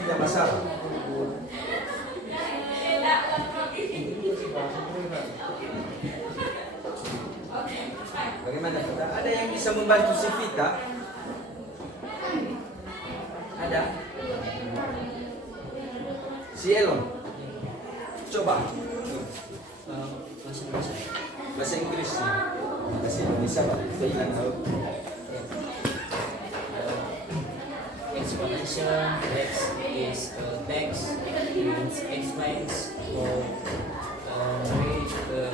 tidak masalah. Bagaimana kita? Ada yang bisa membantu si Vita? Ada? Si Elon? Coba. Bahasa Inggris. Bahasa Indonesia Pak. Saya ingat tahu. Explanation text is text which explains or read the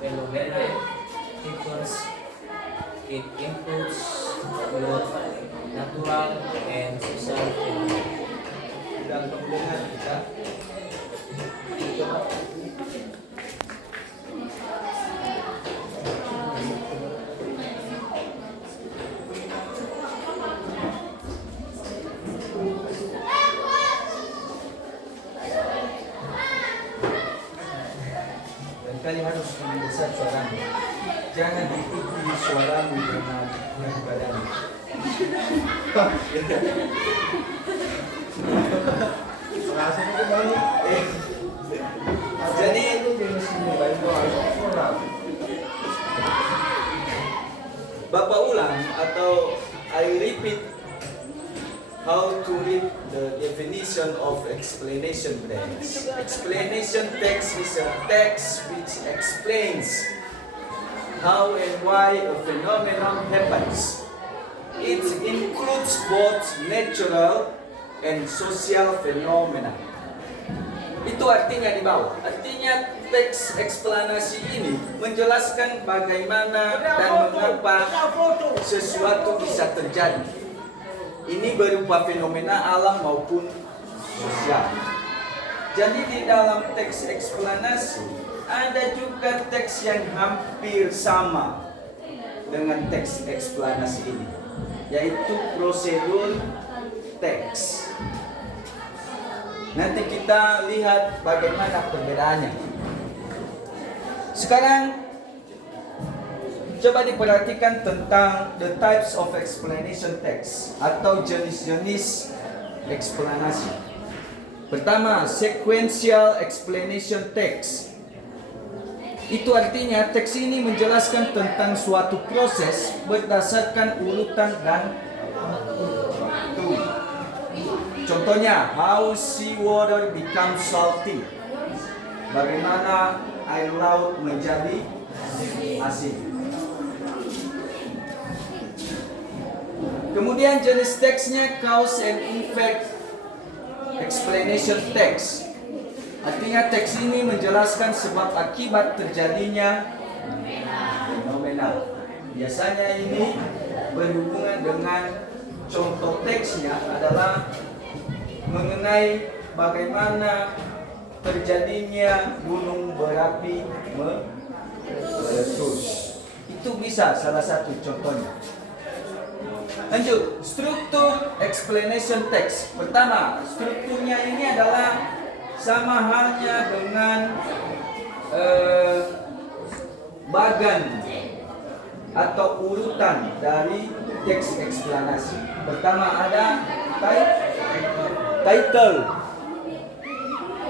phenomena differs. It includes both natural and social phenomena. Dan kemudian kita kali harus membesar suaramu. Jangan diikuti suaramu dengan badanmu. Jadi Bapak ulang atau I repeat how to read the definition of explanation text. Explanation text is a text which explains how and why a phenomenon happens. It includes both natural and social phenomena. Itu artinya di bawah. Artinya teks eksplanasi ini menjelaskan bagaimana dan mengapa sesuatu bisa terjadi. Ini berupa fenomena alam maupun sosial. Jadi di dalam teks eksplanasi ada juga teks yang hampir sama dengan teks eksplanasi ini, yaitu prosedur teks. Nanti kita lihat bagaimana perbedaannya. Sekarang coba diperhatikan tentang the types of explanation text atau jenis-jenis eksplanasi. Pertama, sequential explanation text. Itu artinya teks ini menjelaskan tentang suatu proses berdasarkan urutan dan waktu. Contohnya, how seawater becomes salty. Bagaimana air laut menjadi asin. Kemudian jenis teksnya cause and effect explanation text. Artinya teks ini menjelaskan sebab akibat terjadinya fenomena. Biasanya ini berhubungan dengan contoh teksnya adalah mengenai bagaimana terjadinya gunung berapi meletus. Itu bisa salah satu contohnya. Lanjut, struktur explanation text. Pertama, strukturnya ini adalah sama halnya dengan bagan atau urutan dari teks eksplanasi. Pertama ada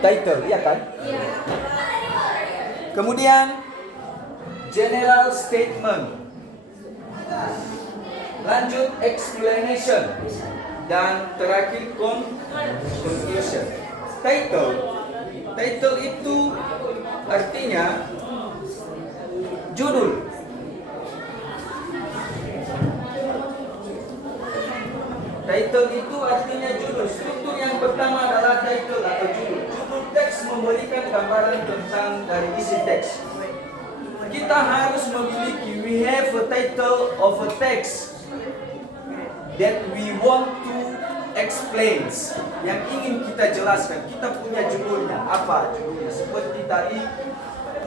title, iya kan? Kemudian general statement. Lanjut explanation dan terakhir conclusion. Title itu artinya judul. Title itu artinya judul. Struktur yang pertama adalah title atau judul. Judul teks memberikan gambaran tentang dari isi teks. Kita harus memiliki, we have a title of a text that we want to explain, yang ingin kita jelaskan. Kita punya judulnya. Apa judulnya? Seperti tadi,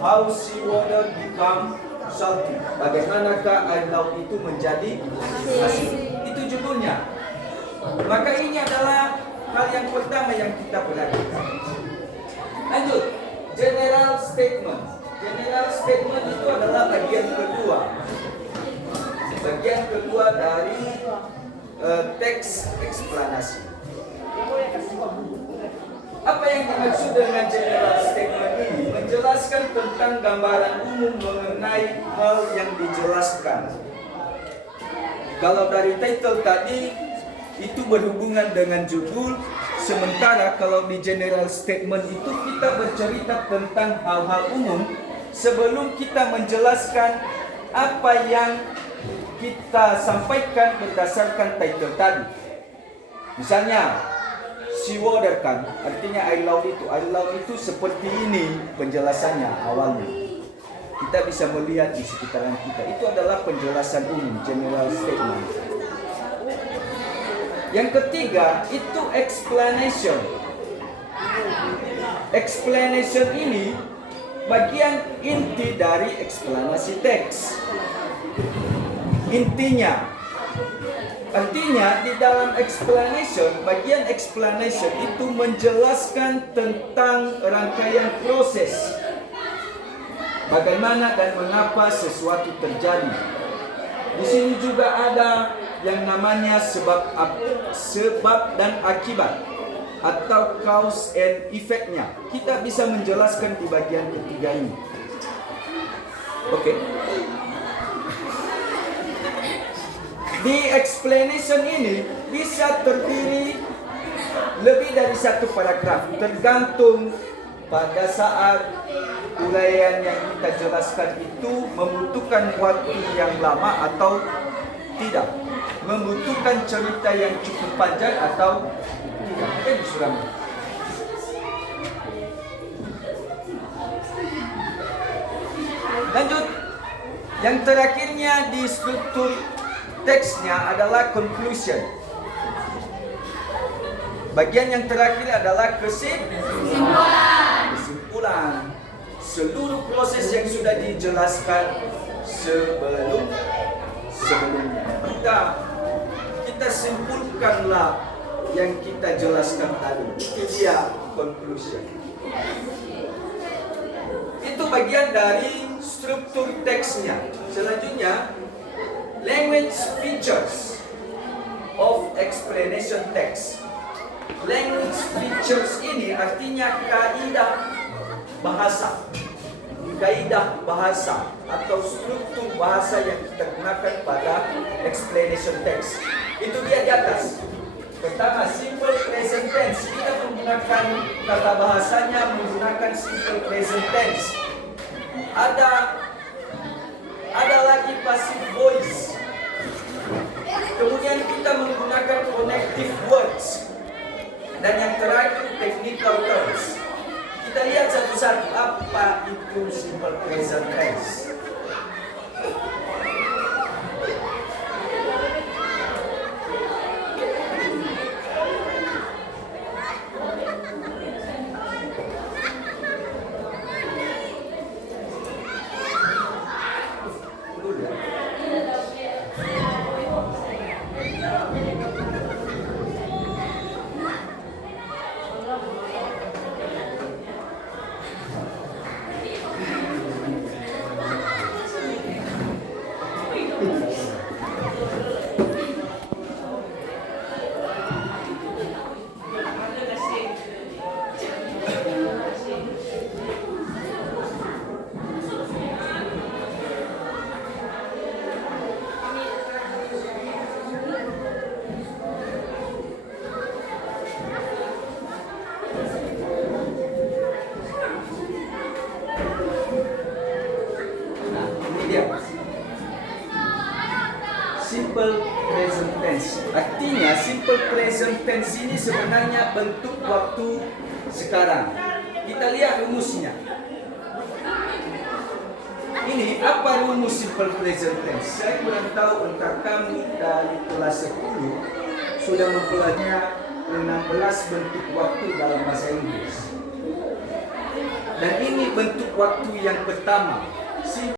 how seawater become salty. Bagaimanakah air laut itu menjadi asin? Itu judulnya. Maka ini adalah hal yang pertama yang kita perhatikan. Lanjut, general statement. General statement itu adalah bagian kedua. Bagian kedua dari teks eksplanasi. Apa yang dimaksud dengan general statement ini? Menjelaskan tentang gambaran umum mengenai hal yang dijelaskan. Kalau dari title tadi itu berhubungan dengan judul, sementara kalau di general statement itu kita bercerita tentang hal-hal umum sebelum kita menjelaskan apa yang kita sampaikan berdasarkan title tadi. Misalnya, seawater kan, artinya air laut itu seperti ini penjelasannya awalnya. Kita bisa melihat di sekitaran kita. Itu adalah penjelasan umum, general statement. Yang ketiga, itu explanation. Explanation ini bagian inti dari eksplanasi teks. Artinya di dalam explanation, bagian explanation itu menjelaskan tentang rangkaian proses, bagaimana dan mengapa sesuatu terjadi. Di sini juga ada yang namanya sebab dan akibat atau cause and effect-nya. Kita bisa menjelaskan di bagian ketiga ini. Oke. Di explanation ini bisa terdiri lebih dari satu paragraf, tergantung pada saat uraian yang kita jelaskan itu membutuhkan waktu yang lama atau tidak, membutuhkan cerita yang cukup panjang atau tidak. Disuram. Lanjut, yang terakhirnya di struktur teksnya adalah conclusion. Bagian yang terakhir adalah kesimpulan. Seluruh proses yang sudah dijelaskan sebelumnya. Kita simpulkanlah yang kita jelaskan tadi. Itu dia conclusion. Itu bagian dari struktur teksnya. Selanjutnya, language features of explanation text. Language features ini artinya kaidah bahasa atau struktur bahasa yang kita gunakan pada explanation text. Itu dia di atas. Pertama, simple present tense. Kita menggunakan kata bahasanya menggunakan simple present tense. Ada lagi passive voice. Kemudian kita menggunakan connective words. Dan yang terakhir technical terms. Kita lihat satu-satu apa itu simple present tense. Simple present tense. Artinya simple present tense ini sebenarnya bentuk waktu sekarang. Kita lihat rumusnya. Ini apa rumus simple present tense? Saya kurang tahu entah kamu dari kelas 10 sudah mempelajari 16 bentuk waktu dalam bahasa Inggris. Dan ini bentuk waktu yang pertama.